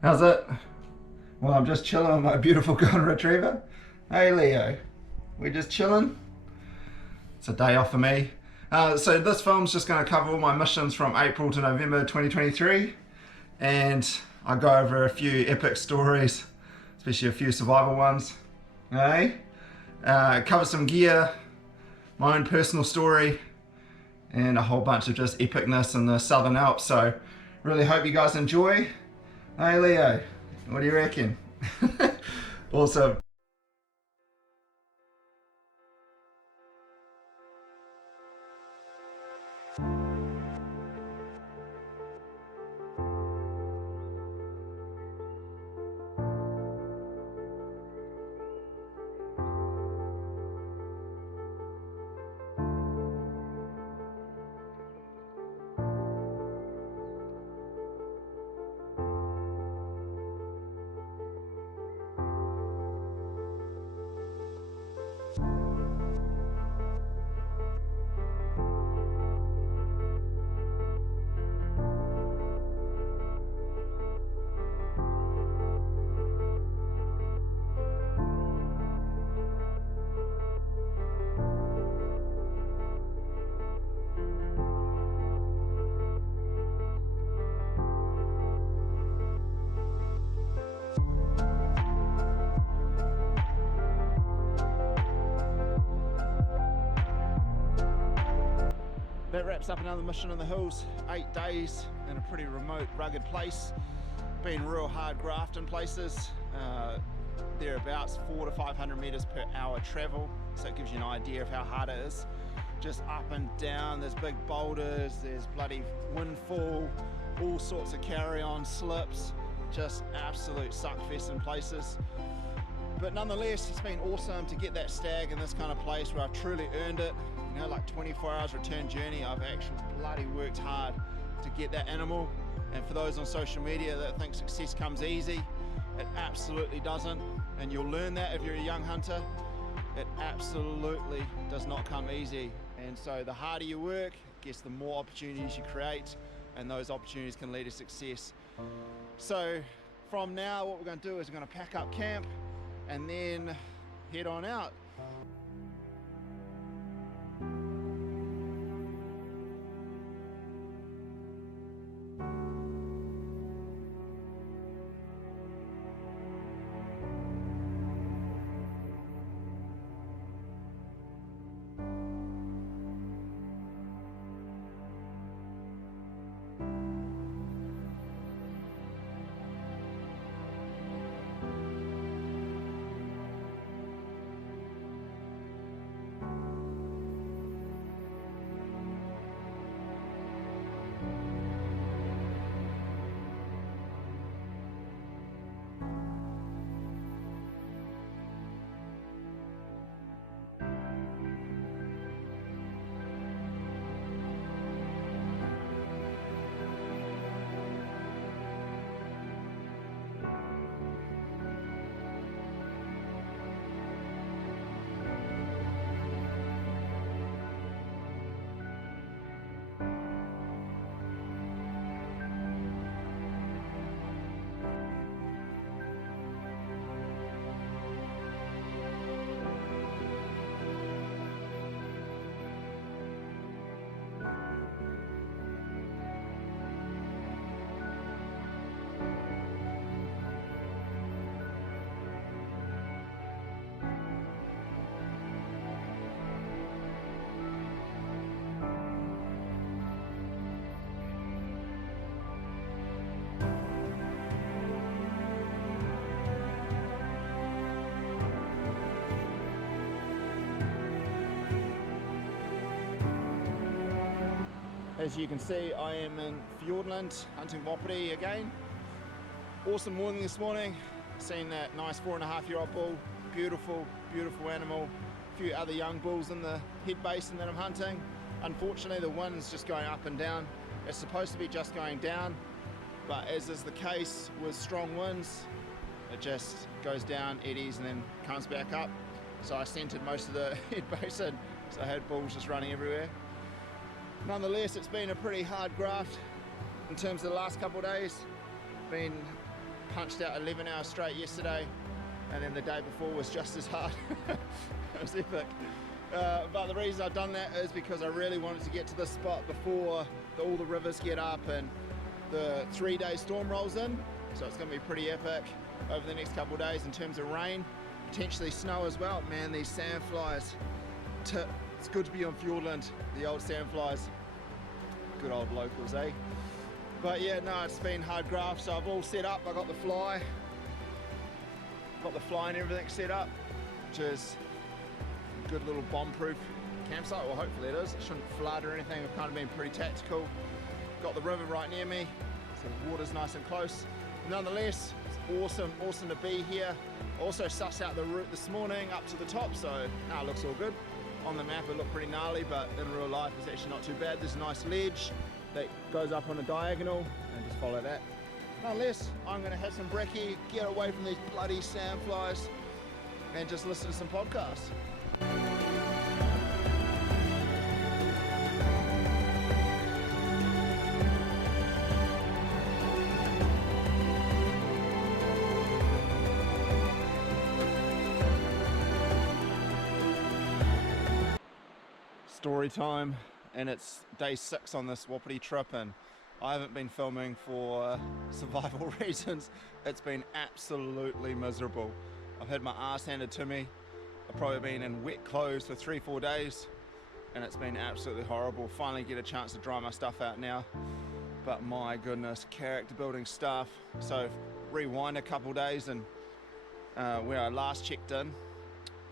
How's it? Well, I'm just chilling with my beautiful golden retriever. Hey Leo, we just chilling? It's a day off for me. So this film's just going to cover all my missions from April to November 2023, and I go over a few epic stories, especially a few survival ones. Hey, cover some gear, my own personal story, and a whole bunch of just epicness in the Southern Alps. So really hope you guys enjoy. Hey Leo, what do you reckon? Awesome. That wraps up another mission in the hills. 8 days in a pretty remote, rugged place. Been real hard graft in places. Thereabouts 400 to 500 meters per hour travel. So it gives you an idea of how hard it is. Just up and down, there's big boulders, there's bloody windfall, all sorts of carry-on slips. Just absolute suckfest in places. But nonetheless, it's been awesome to get that stag in this kind of place where I've truly earned it. You know, like 24 hours return journey, I've actually bloody worked hard to get that animal. And for those on social media that think success comes easy, it absolutely doesn't. And you'll learn that if you're a young hunter. It absolutely does not come easy. And so the harder you work, I guess the more opportunities you create, and those opportunities can lead to success. So from now, what we're going to do is we're going to pack up camp and then head on out. As you can see, I am in Fiordland, hunting Wapiti again. Awesome morning this morning. Seen that nice 4.5-year-old bull. Beautiful, beautiful animal. A few other young bulls in the head basin that I'm hunting. Unfortunately, the wind's just going up and down. It's supposed to be just going down, but as is the case with strong winds, it just goes down, eddies, and then comes back up. So I centered most of the head basin, so I had bulls just running everywhere. Nonetheless, it's been a pretty hard graft in terms of the last couple of days. Been punched out 11 hours straight yesterday, and then the day before was just as hard. It was epic. But the reason I've done that is because I really wanted to get to this spot before all the rivers get up and the 3-day storm rolls in. So it's going to be pretty epic over the next couple of days in terms of rain, potentially snow as well. Man, these sandflies, it's good to be on Fjordland, the old sandflies. Good old locals, eh? But yeah, no, it's been hard graft, so I've all set up. I got the fly and everything set up, which is a good little bomb-proof campsite. Well, hopefully it is. It shouldn't flood or anything. I've kind of been pretty tactical. Got the river right near me, so the water's nice and close. Nonetheless, it's awesome to be here. Also sussed out the route this morning up to the top, so now it looks all good. On the map it looked pretty gnarly, but in real life it's actually not too bad. There's a nice ledge that goes up on a diagonal, and just follow that. Nonetheless, I'm going to have some brekkie, get away from these bloody sandflies, and just listen to some podcasts. Story time, and it's day 6 on this Wapiti trip, and I haven't been filming for survival reasons. It's been absolutely miserable. I've had my ass handed to me. I've probably been in wet clothes for 3-4 days, and it's been absolutely horrible. Finally get a chance to dry my stuff out now, but my goodness, character building stuff. So rewind a couple days, and where I last checked in,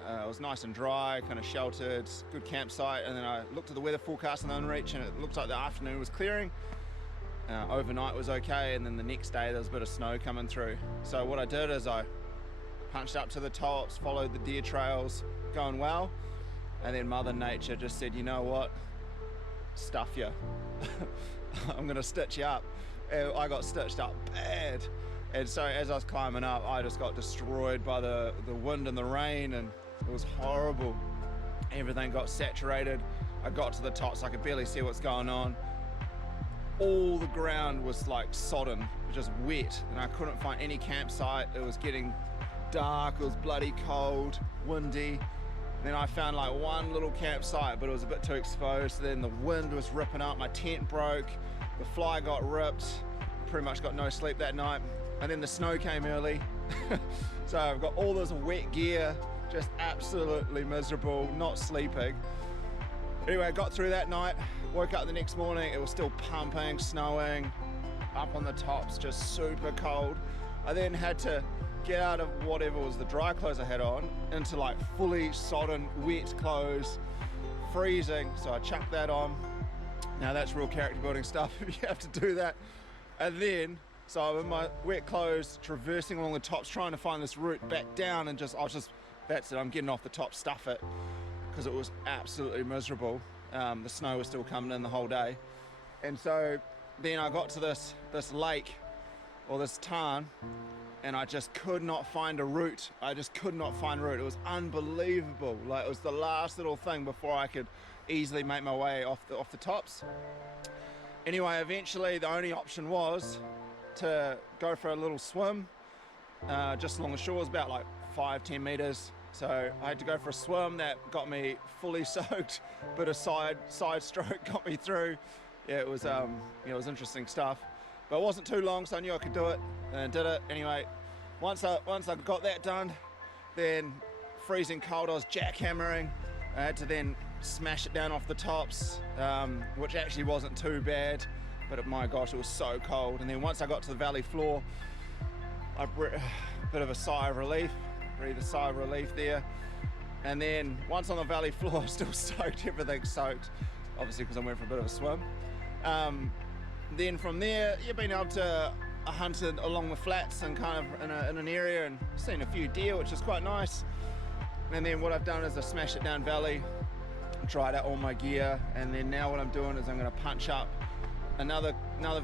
it was nice and dry, kind of sheltered, good campsite, and then I looked at the weather forecast on the Unreach, and it looked like the afternoon was clearing. Overnight was okay, and then the next day there was a bit of snow coming through. So what I did is I punched up to the tops, followed the deer trails, going well, and then Mother Nature just said, you know what, stuff you. I'm gonna stitch you up. And I got stitched up bad. And so as I was climbing up, I just got destroyed by the wind and the rain, and it was horrible. Everything got saturated. I got to the top so I could barely see what's going on. All the ground was like sodden, just wet, and I couldn't find any campsite. It was getting dark, it was bloody cold, windy. Then I found like one little campsite, but it was a bit too exposed. Then the wind was ripping up, my tent broke, the fly got ripped, pretty much got no sleep that night. And then the snow came early. So I've got all this wet gear, just absolutely miserable, not sleeping. Anyway, I got through that night, woke up the next morning, it was still pumping, snowing, up on the tops, just super cold. I then had to get out of whatever was the dry clothes I had on into like fully sodden, wet clothes, freezing, so I chucked that on. Now that's real character building stuff if you have to do that. And then, so I'm in my wet clothes, traversing along the tops, trying to find this route back down, and that's it, I'm getting off the top, stuff it, because it was absolutely miserable. The snow was still coming in the whole day. And so then I got to this lake, or this tarn, and I just could not find a route. I just could not find a route. It was unbelievable. Like, it was the last little thing before I could easily make my way off the tops. Anyway, eventually the only option was to go for a little swim just along the shore. It was about like 5-10 meters. So I had to go for a swim that got me fully soaked, bit of side stroke got me through. Yeah, it was it was interesting stuff, but it wasn't too long, so I knew I could do it, and I did it. Anyway, once I got that done, then freezing cold, I was jackhammering. I had to then smash it down off the tops, which actually wasn't too bad, but my gosh, it was so cold. And then once I got to the valley floor, I breathed a bit of a sigh of relief. Breathe a sigh of relief there. And then once on the valley floor, still soaked, everything's soaked, obviously because I went for a bit of a swim. Then from there, you've been able to hunt along the flats and kind of in an area, and seen a few deer, which is quite nice. And then what I've done is I smashed it down valley, dried out all my gear, and then now what I'm doing is I'm going to punch up another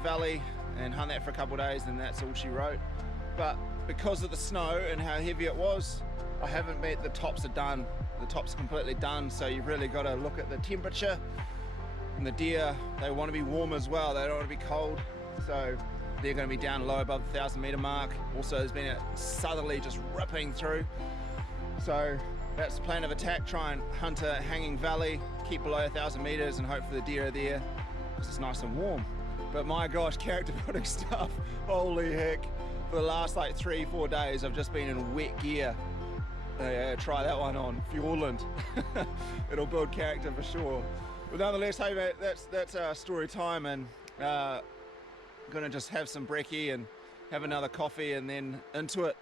valley and hunt that for a couple of days, and that's all she wrote. But because of the snow and how heavy it was, I haven't the tops are done. The tops are completely done, so you've really got to look at the temperature. And the deer, they want to be warm as well, they don't want to be cold. So they're going to be down low above the 1,000 meter mark. Also, there's been a southerly just ripping through. So that's the plan of attack, try and hunt a hanging valley, keep below 1,000 meters and hope for the deer are there because it's nice and warm. But my gosh, character building stuff, holy heck. For the last like 3-4 days, I've just been in wet gear. Try that one on Fjordland. It'll build character for sure. But nonetheless, hey mate, that's our story time, and gonna just have some brekkie and have another coffee and then into it.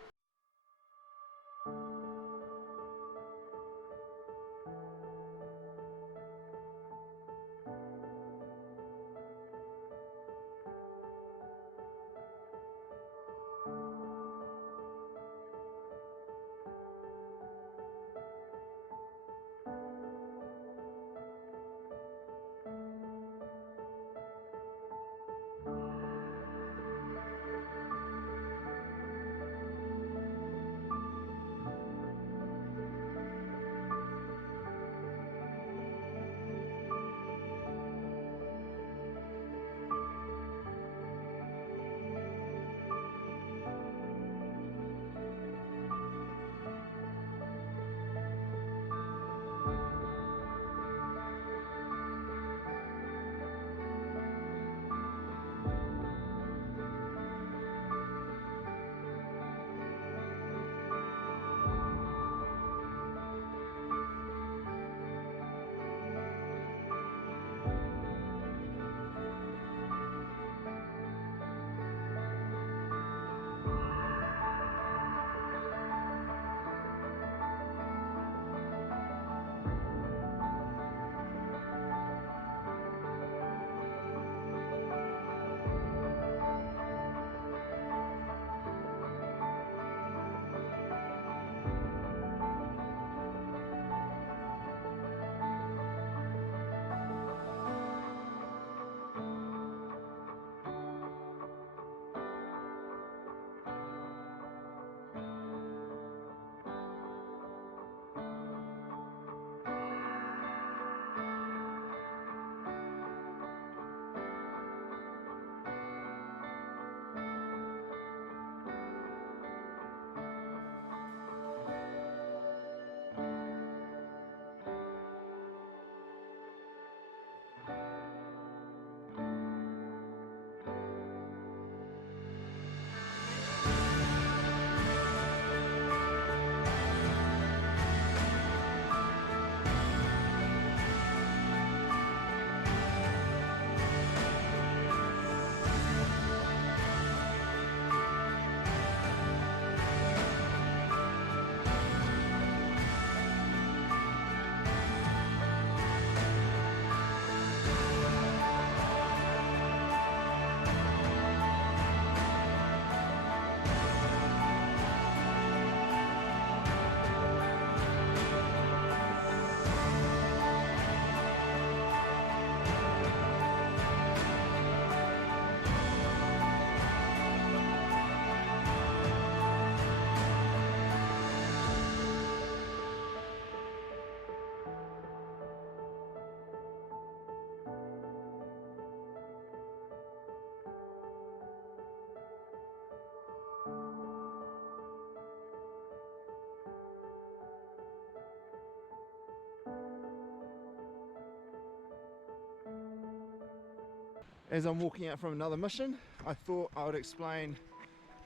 As I'm walking out from another mission, I thought I would explain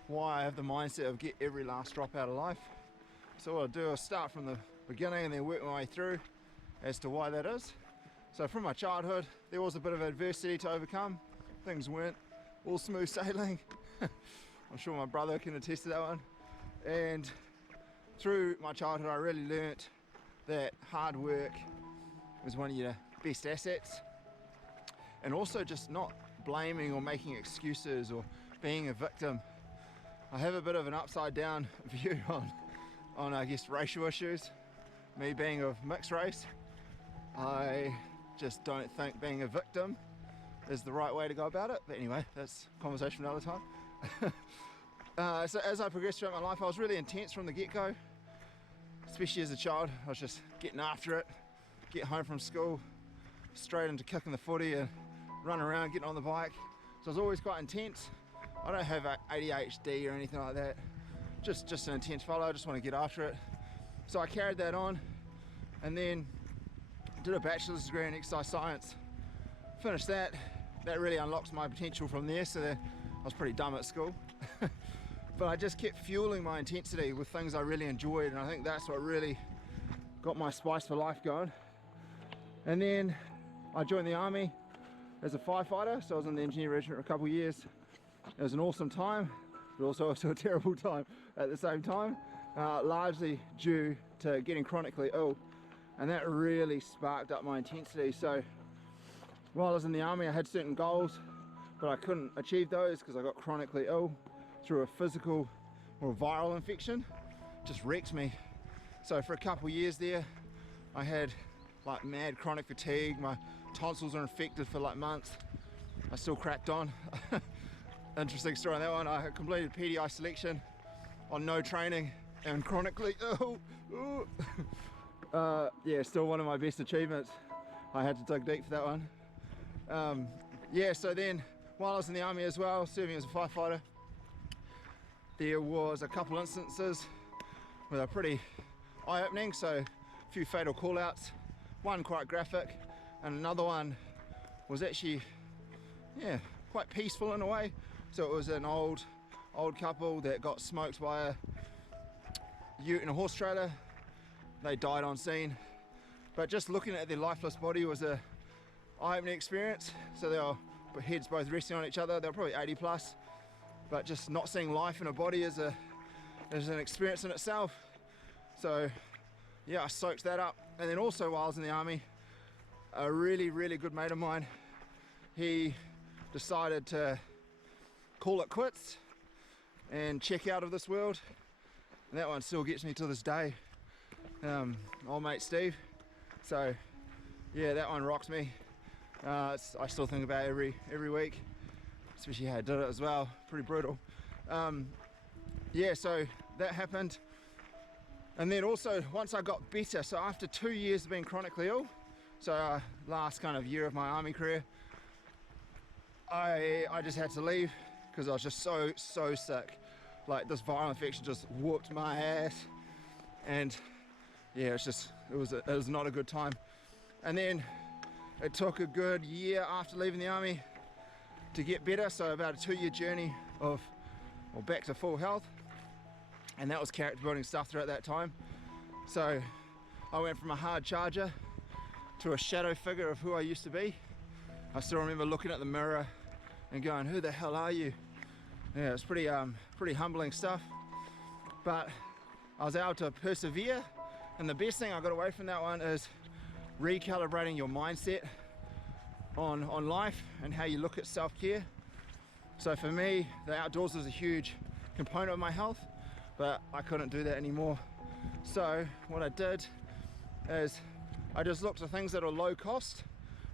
why I have the mindset of get every last drop out of life. So what I'll do is start from the beginning and then work my way through as to why that is. So from my childhood, there was a bit of adversity to overcome. Things weren't all smooth sailing. I'm sure my brother can attest to that one. And through my childhood, I really learnt that hard work was one of your best assets. And also just not blaming or making excuses or being a victim. I have a bit of an upside down view on I guess racial issues. Me being of mixed race, I just don't think being a victim is the right way to go about it. But anyway, that's a conversation for another time. So as I progressed throughout my life, I was really intense from the get-go, especially as a child. I was just getting after it, get home from school, straight into kicking the footy and run around, getting on the bike. So I was always quite intense. I don't have ADHD or anything like that. Just an intense fellow. I just want to get after it. So I carried that on, and then did a bachelor's degree in exercise science. Finished that. That really unlocks my potential from there. So I was pretty dumb at school, but I just kept fueling my intensity with things I really enjoyed, and I think that's what really got my spice for life going. And then I joined the army as a firefighter, so I was in the engineer regiment for a couple of years. It was an awesome time, but also a terrible time at the same time, largely due to getting chronically ill, and that really sparked up my intensity. So while I was in the army, I had certain goals, but I couldn't achieve those because I got chronically ill through a physical or a viral infection. Just wrecked me. So for a couple of years there, I had like mad chronic fatigue. My tonsils are infected for like months. I still cracked on. Interesting story on that one. I completed PDI selection on no training and chronically ill. Yeah, still one of my best achievements. I had to dig deep for that one. Yeah, so then while I was in the army as well, serving as a firefighter, there was a couple instances that are pretty eye-opening. So a few fatal call-outs, one quite graphic, and another one was actually, yeah, quite peaceful in a way. So it was an old couple that got smoked by a ute and a horse trailer. They died on scene, but just looking at their lifeless body was a eye-opening experience. So they were heads both resting on each other. They were probably 80 plus, but just not seeing life in a body is an experience in itself. So yeah, I soaked that up. And then also while I was in the army, a really good mate of mine, he decided to call it quits and check out of this world, and that one still gets me to this day. Old mate Steve. So yeah, that one rocks me. I still think about it every week, especially how I did it as well. Pretty brutal. Yeah, so that happened. And then also once I got better, so after 2 years of being chronically ill, so last kind of year of my army career, I just had to leave because I was just so sick. Like this viral infection just whooped my ass, and yeah, it was not a good time. And then it took a good year after leaving the army to get better, so about a 2-year journey of back to full health, and that was character building stuff throughout that time. So I went from a hard charger to a shadow figure of who I used to be. I still remember looking at the mirror and going, who the hell are you? Yeah, it's pretty humbling stuff, but I was able to persevere. And the best thing I got away from that one is recalibrating your mindset on life and how you look at self-care. So for me, the outdoors is a huge component of my health, but I couldn't do that anymore. So what I did is I just looked at things that are low cost,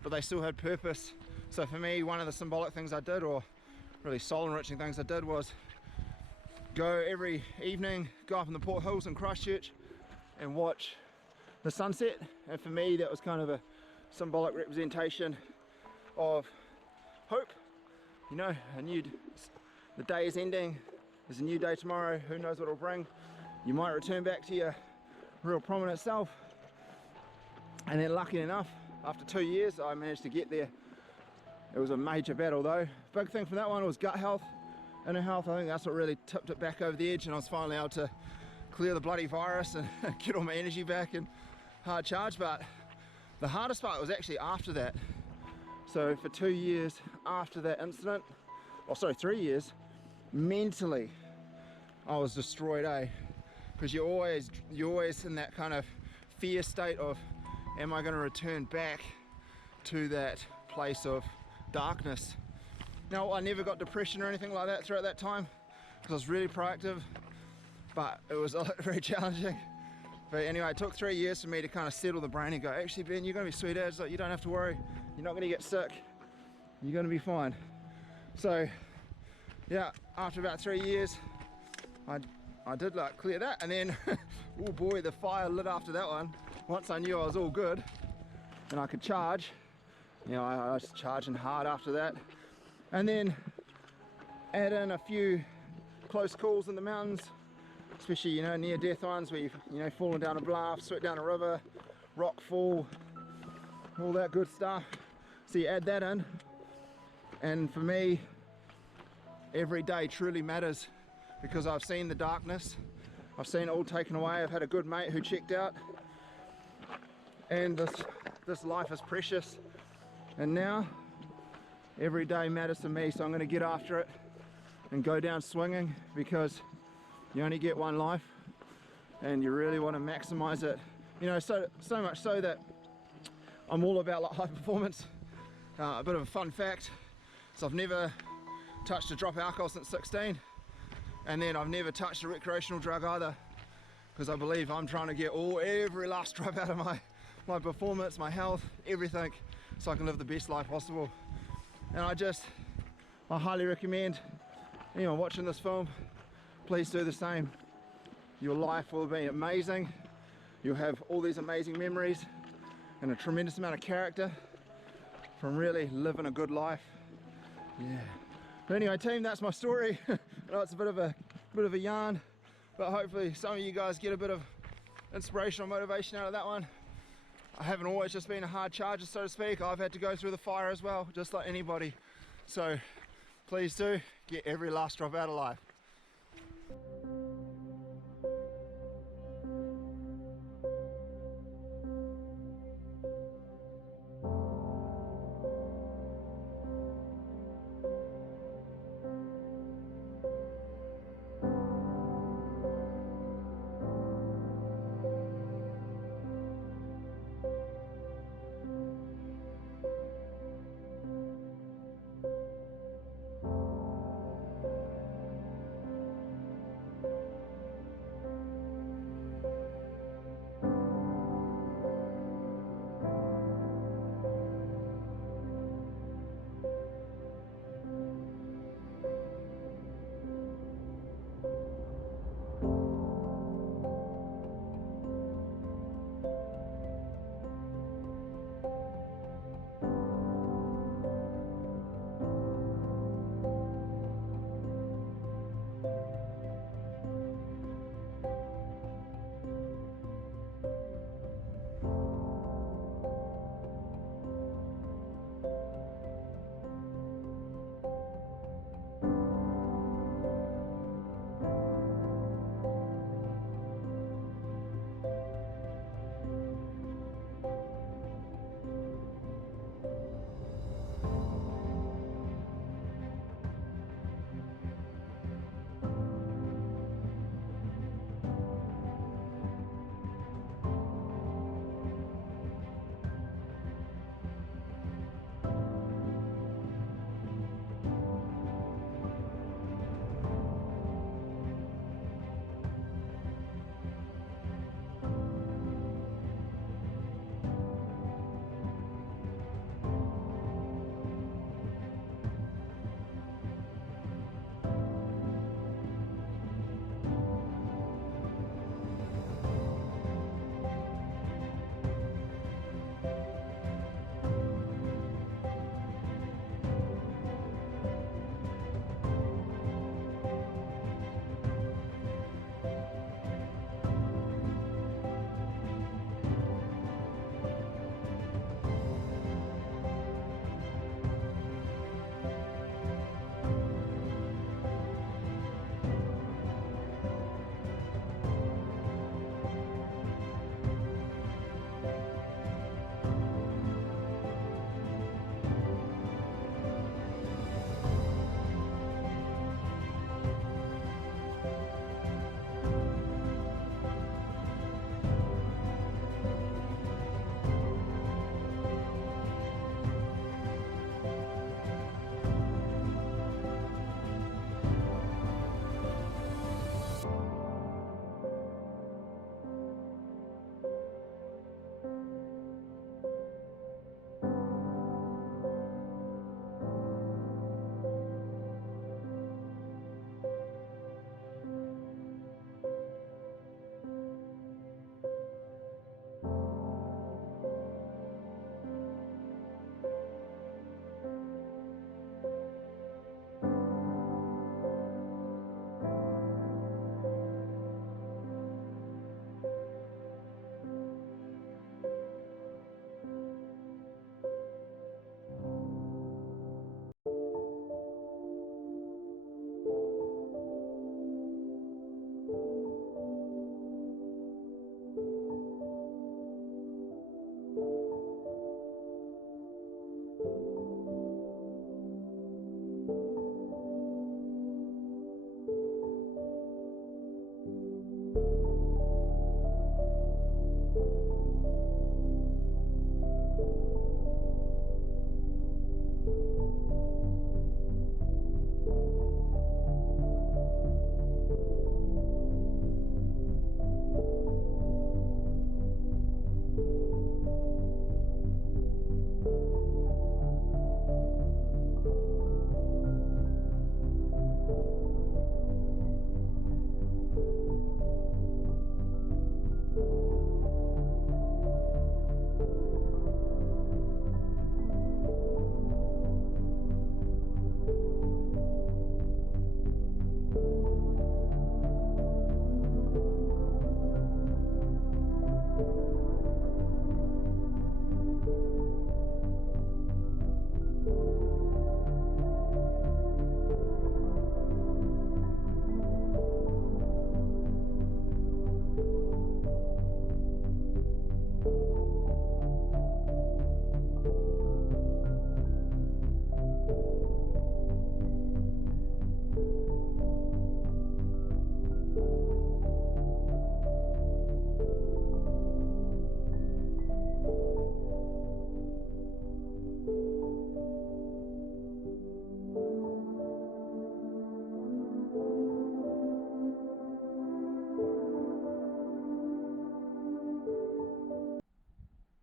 but they still had purpose. So for me, one of the symbolic things I did, or really soul enriching things I did, was go every evening, go up in the Port Hills in Christchurch and watch the sunset. And for me, that was kind of a symbolic representation of hope. You know, the day is ending, there's a new day tomorrow, who knows what it'll bring. You might return back to your real prominent self. And then lucky enough, after 2 years, I managed to get there. It was a major battle though. Big thing from that one was gut health, inner health. I think that's what really tipped it back over the edge, and I was finally able to clear the bloody virus and get all my energy back and hard charge. But the hardest part was actually after that. So for 2 years after that incident, or sorry, 3 years, mentally I was destroyed, because you're always in that kind of fear state of, am I going to return back to that place of darkness? Now, I never got depression or anything like that throughout that time because I was really proactive, but it was very challenging. But anyway, it took 3 years for me to kind of settle the brain and go, actually Ben, you're going to be sweet as, like, you don't have to worry, you're not going to get sick, you're going to be fine. So yeah, after about 3 years I did like clear that, and then oh boy, the fire lit after that one. Once I knew I was all good and I could charge, you know, I was charging hard after that. And then add in a few close calls in the mountains, especially, you know, near death ones where you've, you know, fallen down a bluff, swept down a river, rock fall, all that good stuff. So you add that in, and for me, every day truly matters, because I've seen the darkness, I've seen it all taken away. I've had a good mate who checked out, and this life is precious, and now every day matters to me. So I'm going to get after it and go down swinging, because you only get one life and you really want to maximize it, you know. So much so that I'm all about like high performance. A bit of a fun fact, so I've never touched a drop of alcohol since 16, and then I've never touched a recreational drug either, because I believe I'm trying to get every last drop out of my performance, my health, everything, so I can live the best life possible. And I highly recommend anyone watching this film, please do the same. Your life will be amazing. You'll have all these amazing memories and a tremendous amount of character from really living a good life. Yeah. But anyway, team, that's my story. I know it's a bit of a yarn, but hopefully some of you guys get a bit of inspiration or motivation out of that one. I haven't always just been a hard charger, so to speak. I've had to go through the fire as well, just like anybody. So please do get every last drop out of life.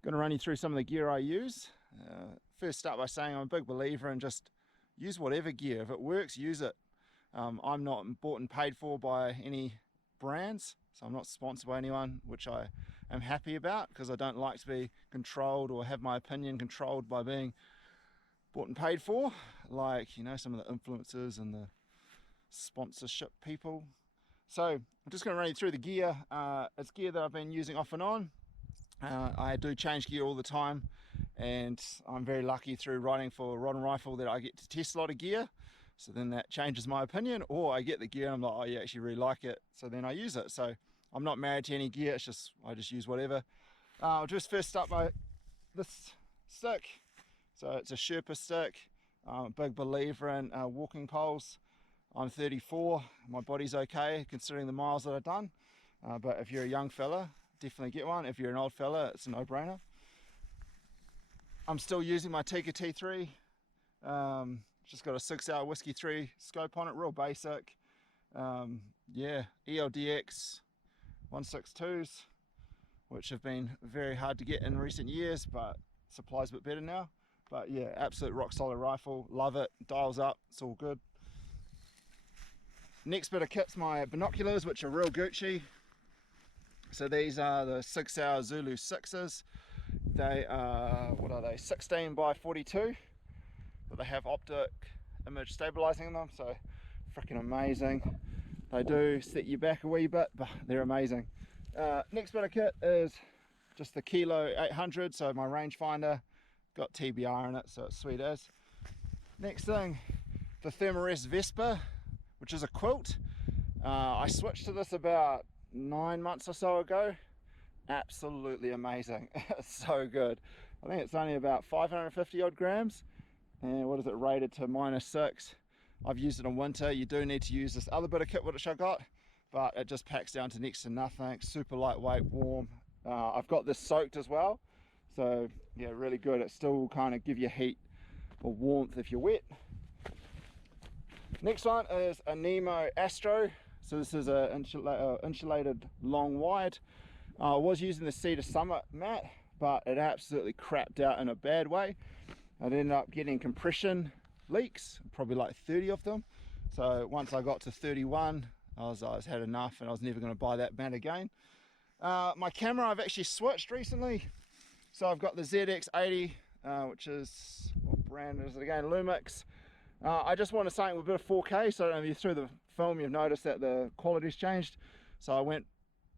going to run you through some of the gear I use. First start by saying I'm a big believer in just use whatever gear. If it works, use it. I'm not bought and paid for by any brands, so I'm not sponsored by anyone, which I am happy about, because I don't like to be controlled or have my opinion controlled by being bought and paid for, like, you know, some of the influencers and the sponsorship people. So I'm just going to run you through the gear. It's gear that I've been using off and on. I do change gear all the time, and I'm very lucky through riding for Rod and Rifle that I get to test a lot of gear. So then that changes my opinion, or I get the gear and I'm like, oh, you actually really like it, so then I use it. So I'm not married to any gear, it's just I just use whatever. I'll just first start by this stick. So it's a Sherpa stick. I'm a big believer in walking poles. I'm 34, my body's okay considering the miles that I've done. But if you're a young fella, definitely get one. If you're an old fella, it's a no-brainer. I'm still using my Tika T3. Just got a 6-hour Whiskey 3 scope on it, real basic. Yeah, ELDX 162s, which have been very hard to get in recent years, but supply's a bit better now. But yeah, absolute rock solid rifle, love it, dials up, it's all good. Next bit of kit's my binoculars, which are real Gucci. So these are the 6-hour Zulu 6s. They are, what are they, 16 by 42. But they have optic image stabilizing in them, so freaking amazing. They do set you back a wee bit, but they're amazing. Next bit of kit is just the Kilo 800, so my rangefinder, got TBR in it, so it's sweet as. Next thing, the Thermarest Vespa, which is a quilt. I switched to this about 9 months or so ago. Absolutely amazing. It's so good. I think it's only about 550 odd grams. And what is it, rated to -6. I've used it in winter. You do need to use this other bit of kit which I got, but it just packs down to next to nothing. Super lightweight, warm. I've got this soaked as well, so yeah, really good. It still kind of give you heat or warmth if you're wet. Next one is a Nemo Astro. So this is a insulated long wide. I was using the Cedar Summit mat, but it absolutely crapped out in a bad way. I ended up getting compression leaks, probably like 30 of them. So once I got to 31, I was had enough, and I was never going to buy that mat again. My camera, I've actually switched recently. So I've got the ZX80, which is, what brand is it again? Lumix. I just wanted something with a bit of 4K, so I don't know if you through the film you've noticed that the quality's changed. So I went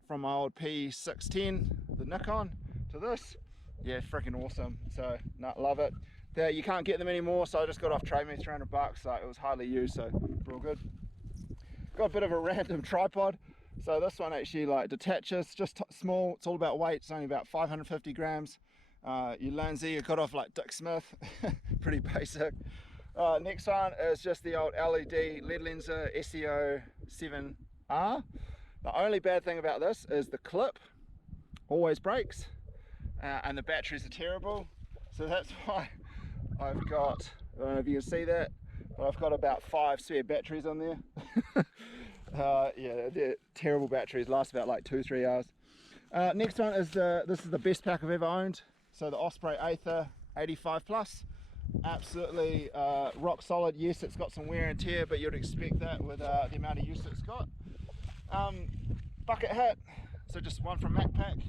from my old P610, the Nikon, to this. Yeah, freaking awesome. So no, love it. You can't get them anymore, so I just got off Trade Me, 300 bucks, so it was hardly used, so real good. Got a bit of a random tripod. So this one actually like detaches, just small. It's all about weight. It's only about 550 grams. Your Lindsay, you got off like Dick Smith. Pretty basic. Next one is just the old LED lead lenser SEO 7R. The only bad thing about this is the clip always breaks, and the batteries are terrible. So that's why I've got, I don't know if you can see that, but I've got about 5 spare batteries on there. Yeah, they're terrible batteries, last about like 2-3 hours. Next one is this is the best pack I've ever owned. So the Osprey Aether 85 Plus. Absolutely rock solid. Yes, it's got some wear and tear, but you'd expect that with the amount of use it's got. Bucket hat, so just one from MacPack.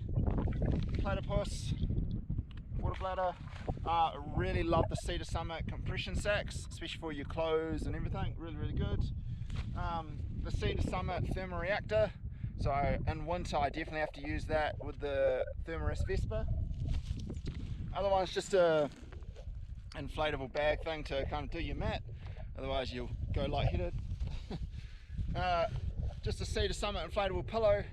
Platypus, water bladder. Really love the Cedar Summit compression sacks, especially for your clothes and everything. Really good. The Cedar Summit thermoreactor. So in winter I definitely have to use that with the Thermarest Vespa. Other one's just a inflatable bag thing to kind of do your mat, otherwise you'll go lightheaded. Just a Cedar Summit inflatable pillow.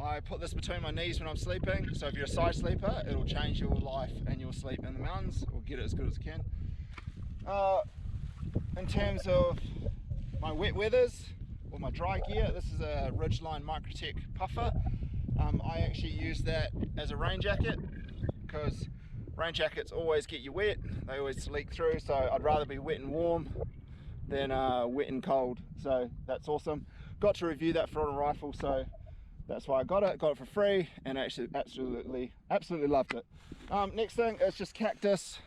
I put this between my knees when I'm sleeping, so if you're a side sleeper, it'll change your life and your sleep in the mountains, or get it as good as it can. In terms of my wet weathers, or my dry gear, this is a Ridgeline Microtech puffer. I actually use that as a rain jacket, because rain jackets always get you wet, they always leak through, so I'd rather be wet and warm than wet and cold, so that's awesome. Got to review that for Rod and Rifle, so That's why I got it for free, and actually absolutely loved it. Next thing is just cactus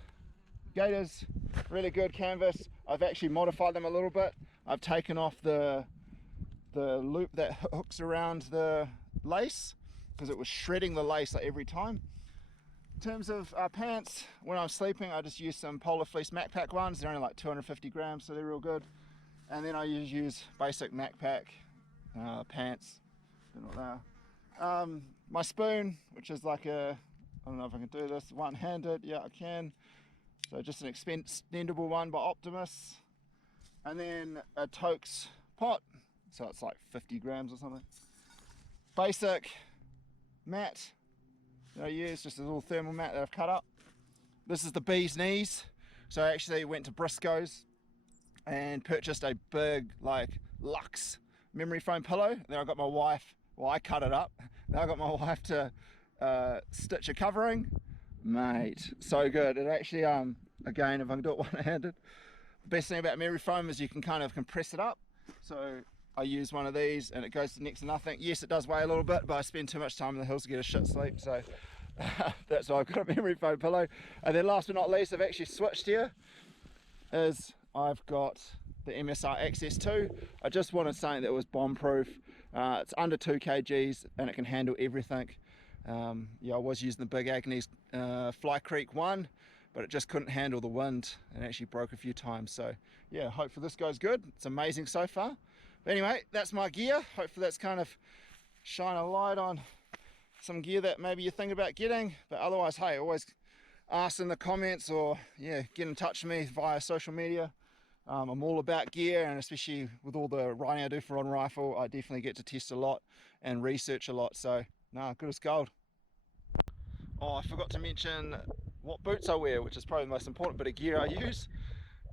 gaiters, really good canvas. I've actually modified them a little bit. I've taken off the loop that hooks around the lace because it was shredding the lace like every time. In terms of pants, when I'm sleeping I just use some Polar Fleece MacPack ones. They're only like 250 grams, so they're real good. And then I use basic MacPack pants. Don't know what they are. My spoon, which is like a, I don't know if I can do this one-handed. Yeah, I can. So just an extendable one by Optimus. And then a Tokes pot, so it's like 50 grams or something. Basic mat that I use, just a little thermal mat that I've cut up. This is the bee's knees. So I actually went to Briscoe's and purchased a big like luxe memory foam pillow. Then I got my wife, well I cut it up, now I got my wife to stitch a covering. Mate, so good. It actually, again, if I can do it one-handed, the best thing about memory foam is you can kind of compress it up. So I use one of these and it goes to next to nothing. Yes, it does weigh a little bit, but I spend too much time in the hills to get a shit sleep, so that's why I've got a memory foam pillow. And then last but not least, I've actually switched here, is I've got the MSR Access 2. I just wanted something that was bomb proof. It's under 2 kgs and it can handle everything. Yeah, I was using the Big Agnes Fly Creek one, but it just couldn't handle the wind and actually broke a few times. So yeah, hopefully this goes good. It's amazing so far. But anyway, that's my gear. Hopefully that's kind of shine a light on some gear that maybe you think about getting. But otherwise, hey, always ask in the comments, or yeah, get in touch with me via social media. I'm all about gear, and especially with all the riding I do for On Rifle, I definitely get to test a lot and research a lot. So no, good as gold. Oh, I forgot to mention what boots I wear, which is probably the most important bit of gear I use.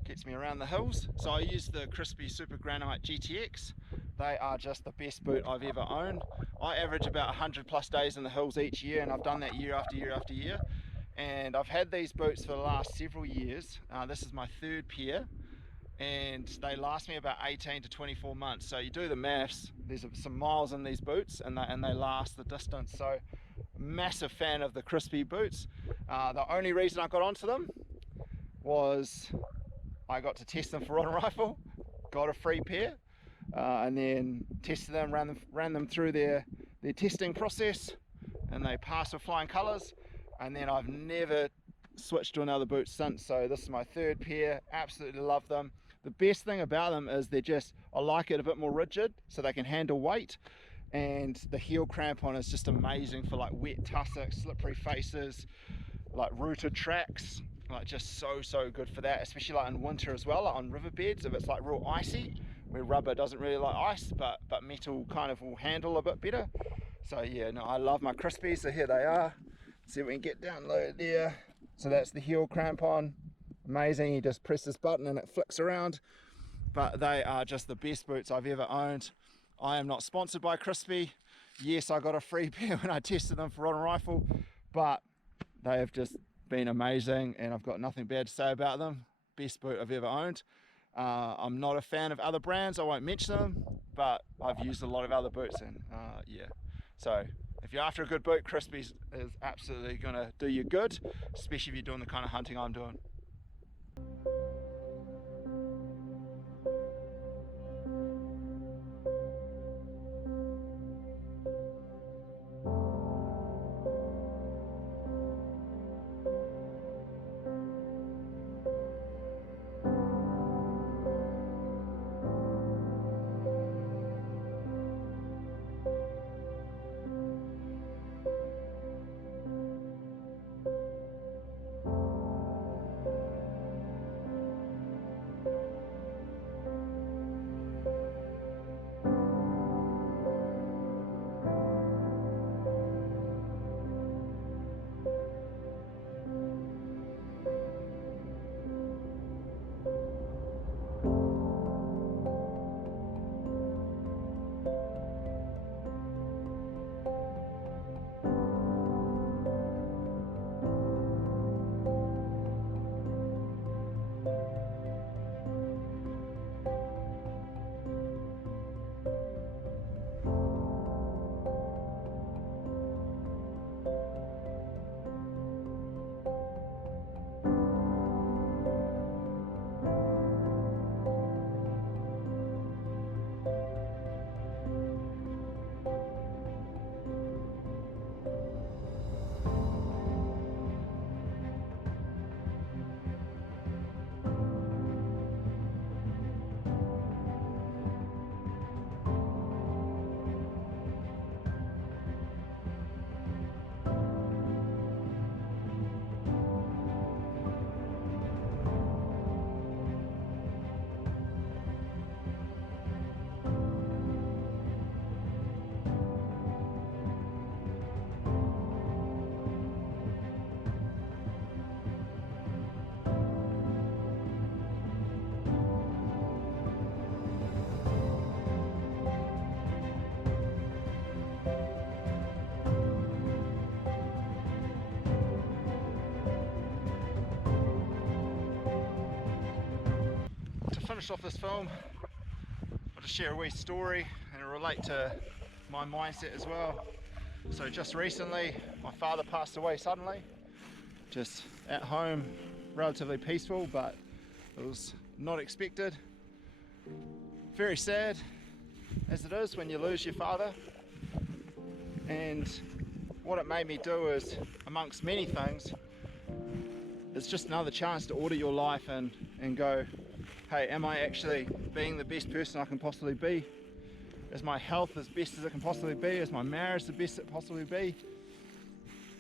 Gets me around the hills. So I use the Crispy Super Granite GTX. They are just the best boot I've ever owned. I average about 100 plus days in the hills each year, and I've done that year after year after year. And I've had these boots for the last several years. This is my third pair, and they last me about 18 to 24 months. So you do the maths, there's some miles in these boots, and they last the distance. So massive fan of the Crispy boots. The only reason I got onto them was I got to test them for On Rifle, got a free pair, and then tested them, ran them through their testing process, and they passed with flying colours. And then I've never switched to another boot since. So this is my third pair. Absolutely love them. The best thing about them is they're just, I like it a bit more rigid so they can handle weight, and the heel crampon is just amazing for like wet tussocks, slippery faces, like rooted tracks. Like just so good for that, especially like in winter as well, like on riverbeds if it's like real icy, where rubber doesn't really like ice, but metal kind of will handle a bit better. So yeah, no, I love my Crispies. So here they are. See if we can get down low there. So that's the heel crampon. Amazing. You just press this button and it flicks around. But they are just the best boots I've ever owned. I am not sponsored by Crispy. Yes, I got a free pair when I tested them for On Rifle, but they have just been amazing, and I've got nothing bad to say about them. Best boot I've ever owned. I'm not a fan of other brands, I won't mention them, but I've used a lot of other boots, and yeah. So if you're after a good boot, Crispy's is absolutely gonna do you good, especially if you're doing the kind of hunting I'm doing. finish off this film, I'll just share a wee story and it'll relate to my mindset as well. So just recently, my father passed away suddenly, just at home, relatively peaceful, but it was not expected. Very sad, as it is when you lose your father. And what it made me do is, amongst many things, it's just another chance to audit your life and go, hey, am I actually being the best person I can possibly be? Is my health as best as it can possibly be? Is my marriage the best it can possibly be?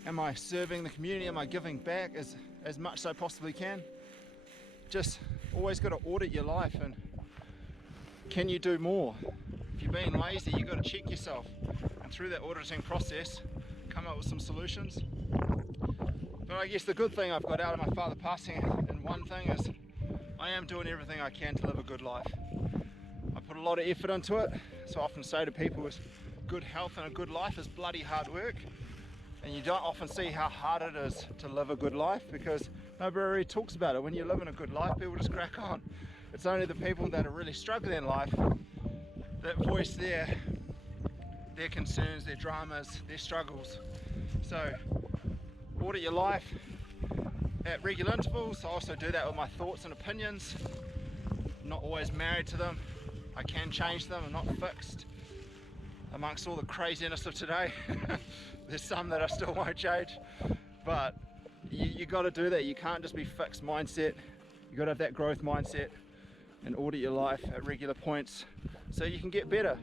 Am I serving the community? Am I giving back as much as I possibly can? Just always got to audit your life, and can you do more? If you're being lazy, you've got to check yourself, and through that auditing process, come up with some solutions. But I guess the good thing I've got out of my father passing, and one thing is, I am doing everything I can to live a good life. I put a lot of effort into it, so I often say to people, is good health and a good life is bloody hard work. And you don't often see how hard it is to live a good life, because nobody really talks about it. When you're living a good life, people just crack on. It's only the people that are really struggling in life that voice their concerns, their dramas, their struggles. So audit your life at regular intervals. I also do that with my thoughts and opinions. I'm not always married to them. I can change them. I'm not fixed. Amongst all the craziness of today, there's some that I still won't change. But you got to do that. You can't just be fixed mindset. You got to have that growth mindset and audit your life at regular points so you can get better.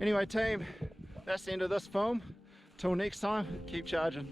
Anyway, team, that's the end of this film. Till next time, keep charging.